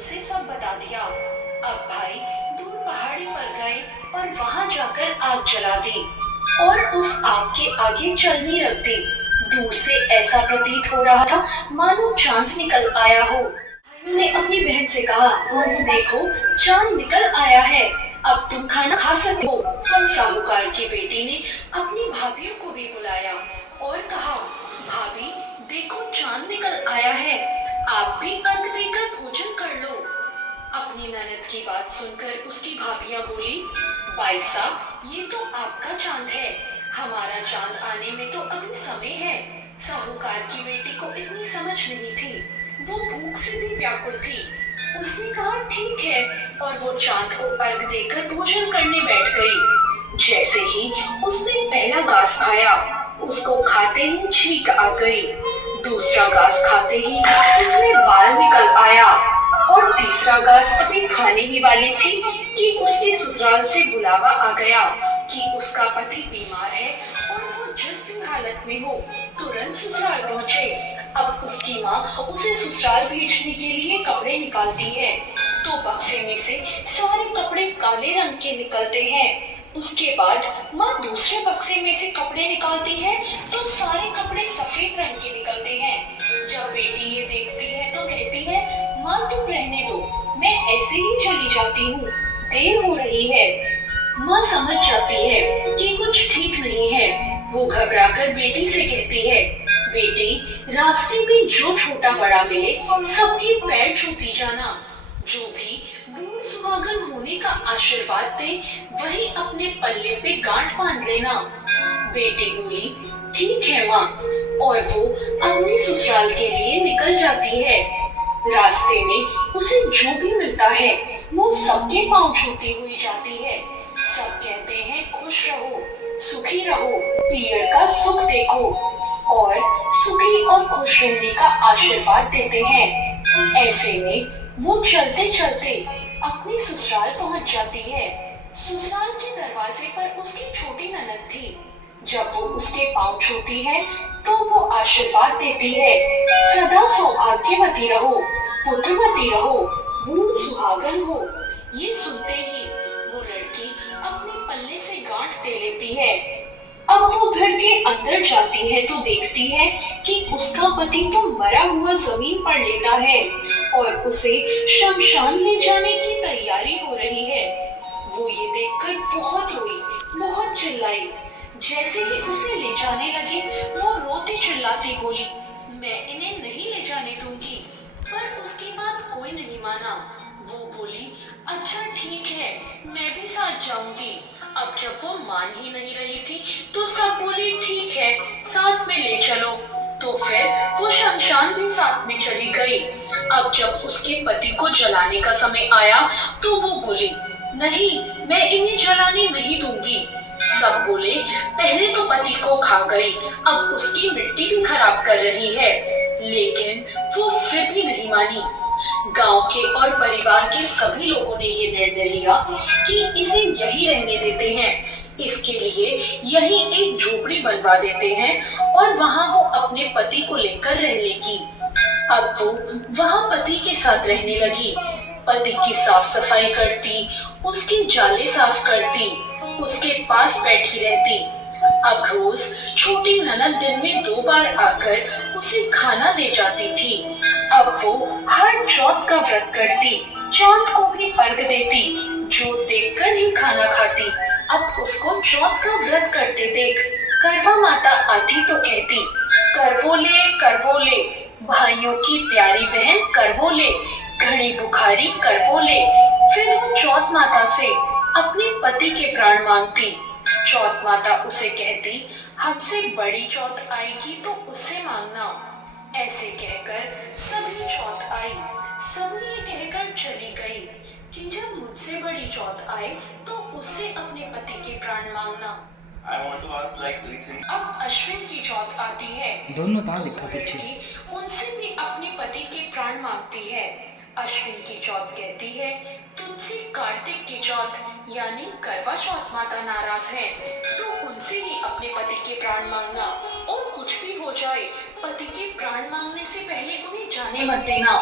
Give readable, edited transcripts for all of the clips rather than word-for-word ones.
उसे सब बता दिया। अब भाई दूर पहाड़ी पर गए और वहां जाकर आग जला दी और उस आग के आगे चलनी रख दी। दूर से ऐसा प्रतीत हो रहा था मानो चांद निकल आया हो। भाइयों ने अपनी बहन से कहा, देखो चांद निकल आया है, अब तुम खाना खा सकते हो। साहूकार की बेटी ने अपनी भाभियों को भी बुलाया और कहा, भाभी देखो चांद निकल आया है, आप भी अर्घ देकर भोजन कर लो। अपनी ननद की बात सुनकर उसकी भाभियां बोली, भाई साहब ये तो आपका चांद है, हमारा चांद आने में तो अभी समय है। साहूकार की बेटी को इतनी समझ नहीं थी, वो भूख से भी व्याकुल थी। उसने कहा ठीक है और वो चांद को अर्घ देकर भोजन करने बैठ गई। जैसे ही उसने पहला घास खाया, उसको खाते ही छींक आ गई। दूसरा घास खाते ही उसमें बाल निकल आया और तीसरा घास अभी खाने ही वाली थी कि उसके ससुराल से बुलावा आ गया कि उसका पति बीमार है और वो जिस भी हालत में हो तुरंत ससुराल पहुँचे। अब उसकी माँ उसे ससुराल भेजने के लिए कपड़े निकालती है तो बक्से में से सारे कपड़े काले रंग के निकलते हैं। उसके बाद माँ दूसरे बक्से में से कपड़े निकालती है तो सारे कपड़े सफेद रंग के निकलते हैं। जब बेटी ये देखती है तो कहती है, माँ तुम रहने दो, मैं ऐसे ही चली जाती हूँ, देर हो रही है। माँ समझ जाती है कि कुछ ठीक नहीं है। वो घबराकर बेटी से कहती है, बेटी रास्ते में जो छोटा बड़ा मिले सबके पैर छूती जाना, जो भी बूढ़ सुहागन होने का आशीर्वाद दे वही अपने पल्ले पे गांठ बांध लेना। बेटी बोली, ठीक है माँ, और वो अपने ससुराल के लिए निकल जाती है। रास्ते में उसे जो भी मिलता है वो सबके पांव छूती हुई जाती है। सब कहते हैं खुश रहो, सुखी रहो, पीर का सुख देखो और सुखी और खुश रहने का आशीर्वाद देते हैं। ऐसे में वो चलते चलते अपने ससुराल पहुंच जाती है। ससुराल के दरवाजे पर उसकी छोटी ननद थी। जब वो उसके पांव छूती है तो वो आशीर्वाद देती है, सदा सौभाग्यवती रहो, पुत्रवती रहो, बूढ़ सुहागन हो। ये सुनते ही वो लड़की अपने पल्ले से गांठ दे लेती है। अब वो घर के अंदर जाती है तो देखती है कि उसका पति तो मरा हुआ जमीन पर लेटा है और उसे शमशान ले जाने की तैयारी हो रही है। वो ये देखकर बहुत रोई, बहुत चिल्लाई। जैसे ही उसे ले जाने लगी वो रोती चिल्लाती बोली, मैं इन्हें नहीं ले जाने दूंगी। पर उसकी बात कोई नहीं माना। वो बोली, अच्छा ठीक है, मैं भी साथ जाऊंगी। अब जब वो मान ही नहीं रही थी तो सब बोले ठीक है, साथ में ले चलो। तो फिर वो शमशान भी साथ में चली गई। अब जब उसके पति को जलाने का समय आया तो वो बोली, नहीं, मैं इन्हें जलाने नहीं दूंगी। सब बोले, पहले तो पति को खा गई, अब उसकी मिट्टी भी खराब कर रही है। लेकिन वो फिर भी नहीं मानी। गांव के और परिवार के सभी लोगों ने ये निर्णय लिया कि इसे यही रहने देते हैं। इसके लिए यही एक झोपड़ी बनवा देते हैं और वहां वो अपने पति को लेकर रह लेगी। अब वो वहां पति के साथ रहने लगी। पति की साफ सफाई करती, उसके जाले साफ करती, उसके पास बैठी रहती। अब रोज छोटी ननद दिन में 2 बार आकर उसे खाना दे जाती थी। अब वो हर चौथ का व्रत करती, चांद को भी अर्घ देती, जो देखकर ही खाना खाती। अब उसको चौथ का व्रत करते देख करवा माता आती तो कहती, करवो ले, भाइयों की प्यारी बहन करवो ले, घड़ी बुखारी करवो ले। फिर वो चौथ माता से अपने पति के प्राण मांगती। चौथ माता उसे कहती, हमसे बड़ी चौथ आएगी तो उससे मांगना। ऐसे कहकर सभी चौथ आई। सब ये कहकर चली गई कि जब मुझसे बड़ी चौथ आए तो उससे अपने पति के प्राण मांगना। I want to ask like recently. अब अश्विन की चौथ आती है। दोनों ताल तो लिखा वो पीछे। लड़की उनसे भी अपने पति के प्राण मांगती है। अश्विन की चौथ कहती है, तुझसे कार्तिक की चौथ यानी करवा चौथ माता नाराज है तो उनसे ही अपने पति के प्राण मांगना, और कुछ भी हो जाए पति के प्राण मांगने से पहले उन्हें जाने मत देना।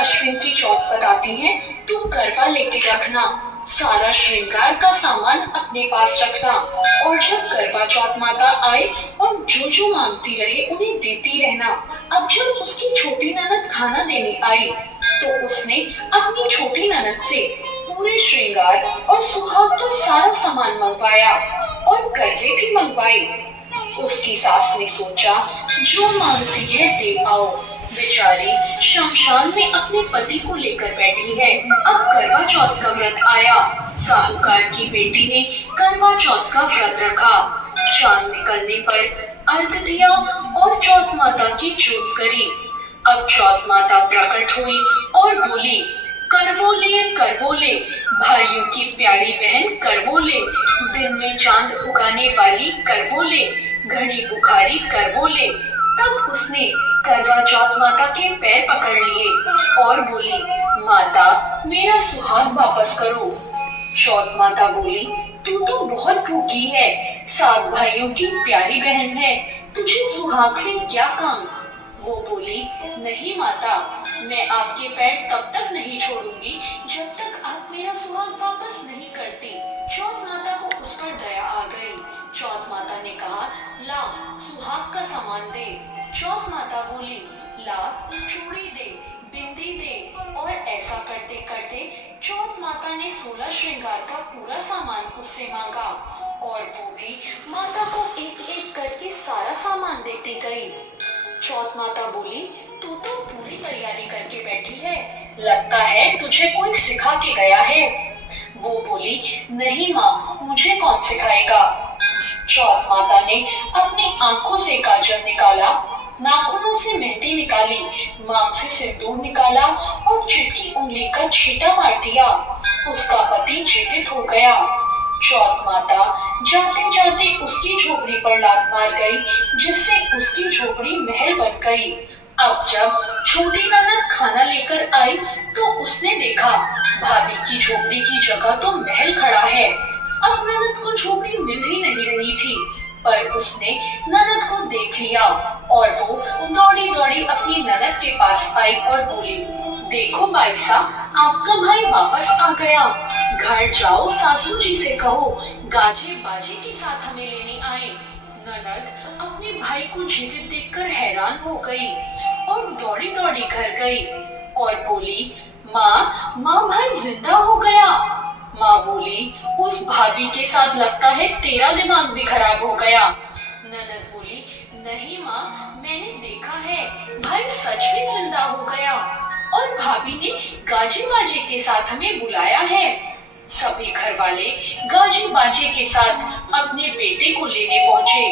अश्विन की चौथ बताती है तुम करवा लेके रखना, सारा श्रृंगार का सामान अपने पास रखना, और जब करवा चौथ माता आए और जो जो मांगती रहे उन्हें देती रहना। अब जब उसकी छोटी ननद खाना देने आई तो उसने अपनी छोटी ननद से पूरे श्रृंगार और सुहाग का सारा सामान मंगवाया और करवे भी मंगवाए। उसकी सास ने सोचा जो मांगती है दे आओ, बेचारी शमशान में अपने पति को लेकर बैठी है। अब करवा चौथ का व्रत आया, साहूकार की बेटी ने करवा चौथ का व्रत रखा। चांद निकलने पर अर्घ दिया और चौथ माता की जोत करी। अब चौथ माता प्रकट हुई और बोली, करवोले भाइयों की प्यारी बहन करवोले, दिन में चांद उगाने वाली करवोले, घड़ी बुखारी करवोले। तब उसने करवा चौथ माता के पैर पकड़ लिए और बोली, माता मेरा सुहाग वापस करो। चौथ माता बोली, तू तो बहुत भूखी है, सात भाइयों की प्यारी बहन है, तुझे सुहाग से क्या काम। वो बोली, नहीं माता, मैं आपके पैर तब तक नहीं छोड़ूंगी जब तक आप मेरा सुहाग वापस नहीं करती। चौथ माता को उस पर दया आ गई। चौथ माता ने कहा, ला सुहाग का सामान दे। चौथ माता बोली, ला चूड़ी दे, बिंदी दे, और ऐसा करते करते चौथ माता ने 16 श्रृंगार का पूरा सामान उससे मांगा, और वो भी माता को एक एक करके सारा सामान देती गई। चौथ माता बोली, तू तो पूरी तैयारी करके बैठी है, लगता है तुझे कोई सिखा के गया है। वो बोली, नहीं माँ, मुझे कौन सिखाएगा। चौथ माता ने अपनी आंखों से काजल निकाला, नाखूनों से मेहंदी निकाली, मांग से सिंदूर निकाला और चुटकी उंगली का छींटा मार दिया। उसका पति जीवित हो गया। चौथ माता जाते जाते उसकी झोपड़ी पर लात मार गई, जिससे उसकी झोपड़ी महल बन गई। अब जब छोटी ननद खाना लेकर आई तो उसने देखा भाभी की झोपड़ी की जगह तो महल खड़ा है। अब ननद को झोपड़ी मिल ही नहीं रही थी, पर उसने ननद को देख लिया और वो दौड़ी दौड़ी अपनी ननद के पास आई और बोली, देखो बाईसा, आपका भाई वापस आ गया, घर जाओ सासू जी से कहो गाजे बाजे के साथ हमें लेने आए। ननद अपने भाई को जीवित देखकर हैरान हो गई और दौड़ी दौड़ी घर गई और बोली, माँ भाई जिंदा हो गया। माँ बोली, उस भाभी के साथ लगता है तेरा दिमाग भी खराब हो गया। ननद बोली, नहीं माँ, मैंने देखा है भाई सच में जिंदा हो गया और भाभी ने गाजे बाजे के साथ हमें बुलाया है। सभी घर वाले गाजे बाजे के साथ अपने बेटे को लेने पहुँचे।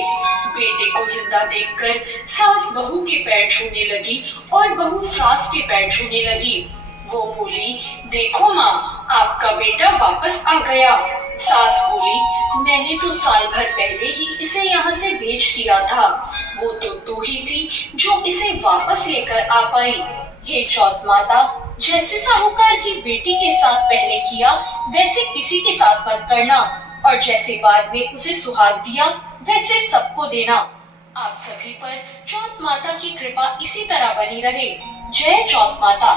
बेटे को जिंदा देखकर सास बहू के पैर छूने लगी और बहू सास के पैर छूने लगी। वो बोली, देखो माँ, आपका बेटा वापस आ गया। सास बोली, मैंने तो साल भर पहले ही इसे यहाँ से भेज दिया था, वो तो तू ही थी जो इसे वापस लेकर आ पाई। हे चौथ माता, जैसे साहूकार की बेटी के साथ पहले किया वैसे किसी के साथ मत करना, और जैसे बाद में उसे सुहाग दिया वैसे सबको देना। आप सभी पर चौथ माता की कृपा इसी तरह बनी रहे। जय चौथ माता।